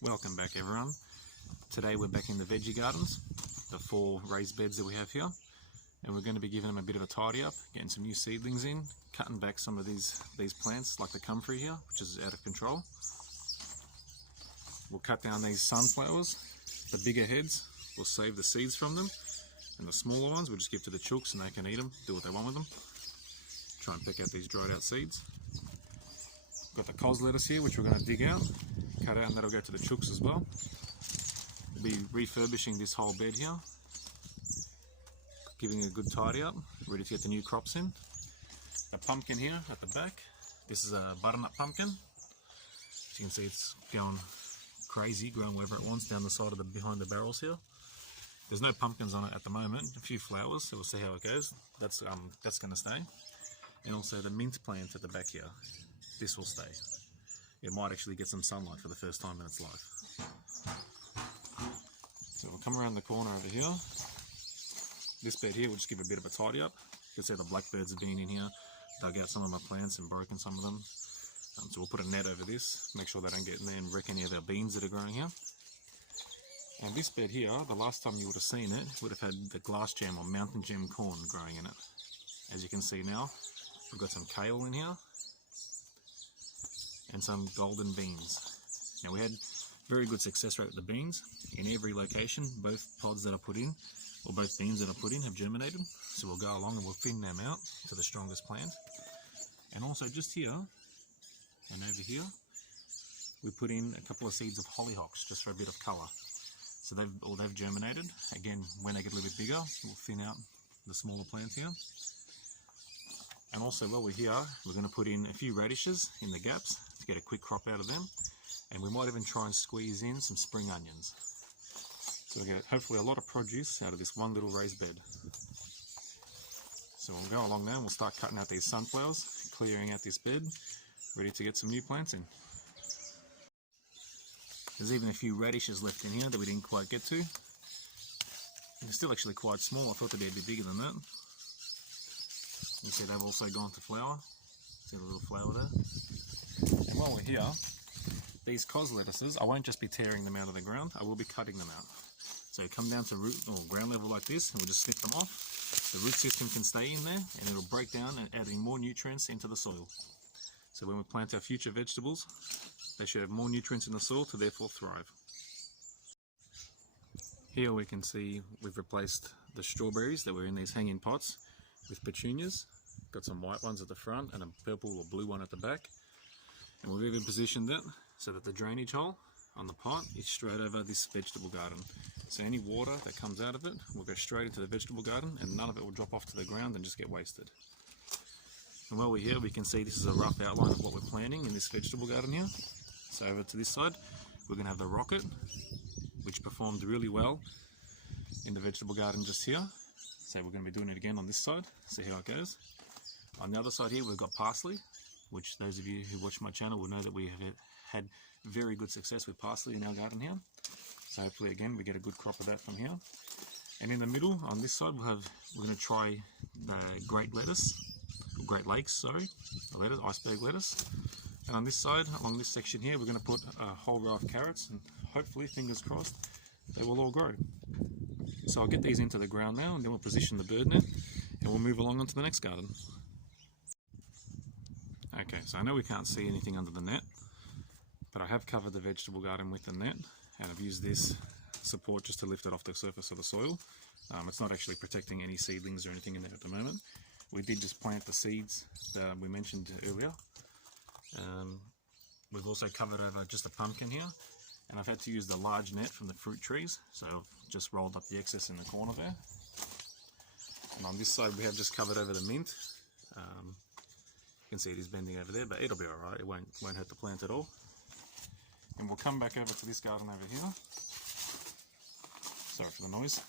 Welcome back everyone. Today we're back in the veggie gardens, the 4 raised beds that we have here, and we're going to be giving them a bit of a tidy up, getting some new seedlings in, cutting back some of these plants like the comfrey here, which is out of control. We'll cut down these sunflowers. The bigger heads, we'll save the seeds from them, and the smaller ones we'll just give to the chooks and they can eat them, do what they want with them. Try and pick out these dried out seeds. Got the cos lettuce here, which we're going to dig out, cut out, and that'll go to the chooks as well. We'll be refurbishing this whole bed here, giving it a good tidy up, ready to get the new crops in. A pumpkin here at the back. This is a butternut pumpkin. As you can see, it's going crazy, growing wherever it wants down the side of behind the barrels here. There's no pumpkins on it at the moment, a few flowers, so we'll see how it goes. That's going to stay. And also the mint plant at the back here. This will stay. It might actually get some sunlight for the first time in its life. So we'll come around the corner over here. This bed here will just give a bit of a tidy up. You can see the blackbirds have been in here, dug out some of my plants and broken some of them. So we'll put a net over this, make sure they don't get in there and wreck any of our beans that are growing here. And this bed here, the last time you would have seen it, would have had the glass gem or mountain gem corn growing in it. As you can see now, we've got some kale in here and some golden beans. Now we had very good success rate with the beans. In every location, both pods that are put in, or both beans that are put in, have germinated. So we'll go along and we'll thin them out to the strongest plant. And also just here, and over here, we put in a couple of seeds of hollyhocks just for a bit of colour. So they've germinated. Again, when they get a little bit bigger, we'll thin out the smaller plants here. And also while we're here, we're going to put in a few radishes in the gaps to get a quick crop out of them. And we might even try and squeeze in some spring onions. So we'll get hopefully a lot of produce out of this one little raised bed. So we'll go along now and we'll start cutting out these sunflowers, clearing out this bed, ready to get some new plants in. There's even a few radishes left in here that we didn't quite get to. They're still actually quite small. I thought they'd be a bit bigger than that. You see they've also gone to flower. See the little flower there? And while we're here, these cos lettuces, I won't just be tearing them out of the ground, I will be cutting them out. So come down to root or ground level like this and we'll just snip them off. The root system can stay in there and it'll break down and adding more nutrients into the soil. So when we plant our future vegetables, they should have more nutrients in the soil to therefore thrive. Here we can see we've replaced the strawberries that were in these hanging pots with petunias. Got some white ones at the front and a purple or blue one at the back. And we've even positioned it so that the drainage hole on the pot is straight over this vegetable garden. So any water that comes out of it will go straight into the vegetable garden and none of it will drop off to the ground and just get wasted. And while we're here, we can see this is a rough outline of what we're planting in this vegetable garden here. So over to this side, we're going to have the rocket, which performed really well in the vegetable garden just here. So we're going to be doing it again on this side, see how it goes. On the other side here, we've got parsley, which those of you who watch my channel will know that we have had very good success with parsley in our garden here. So hopefully again, we get a good crop of that from here. And in the middle, on this side, we're going to try the Great Lettuce, or Great Lakes, sorry, the lettuce, iceberg lettuce. And on this side, along this section here, we're going to put a whole row of carrots and hopefully, fingers crossed, they will all grow. So I'll get these into the ground now and then we'll position the bird net and we'll move along onto the next garden. Okay, so I know we can't see anything under the net, but I have covered the vegetable garden with the net and I've used this support just to lift it off the surface of the soil. It's not actually protecting any seedlings or anything in there at the moment. We did just plant the seeds that we mentioned earlier. We've also covered over just a pumpkin here, and I've had to use the large net from the fruit trees, so I've just rolled up the excess in the corner there. And on this side we have just covered over the mint. You can see it is bending over there, but it'll be alright, it won't hurt the plant at all. And we'll come back over to this garden over here. Sorry for the noise.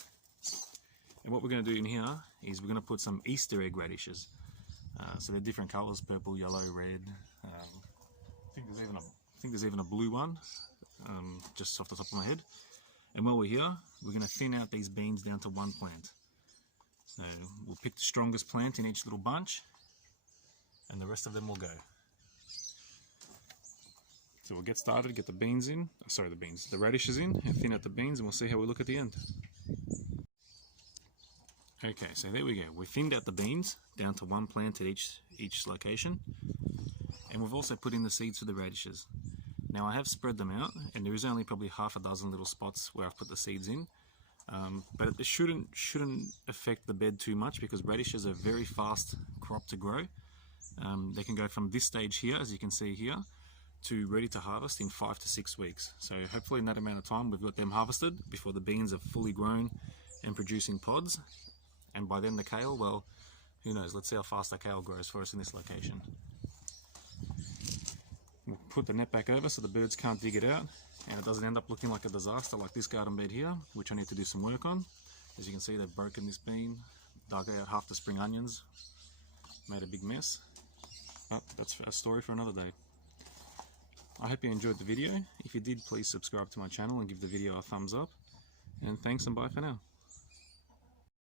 And what we're going to do in here is we're going to put some Easter egg radishes. So they're different colours, purple, yellow, red. I think there's even a blue one, just off the top of my head. And while we're here, we're going to thin out these beans down to one plant. So we'll pick the strongest plant in each little bunch, and the rest of them will go. So we'll get started, get the beans in, the radishes in, and thin out the beans, and we'll see how we look at the end. Okay, so there we go. We thinned out the beans down to 1 plant at each location, and we've also put in the seeds for the radishes. Now I have spread them out, and there is only probably half a dozen little spots where I've put the seeds in, but it shouldn't affect the bed too much because radishes are a very fast crop to grow. They can go from this stage here, as you can see here, to ready to harvest in 5 to 6 weeks. So hopefully in that amount of time we've got them harvested before the beans are fully grown and producing pods. And by then the kale, well, who knows, let's see how fast the kale grows for us in this location. We'll put the net back over so the birds can't dig it out and it doesn't end up looking like a disaster like this garden bed here, which I need to do some work on. As you can see, they've broken this bean, dug out half the spring onions, made a big mess. But that's a story for another day. I hope you enjoyed the video. If you did, please subscribe to my channel and give the video a thumbs up. And thanks and bye for now.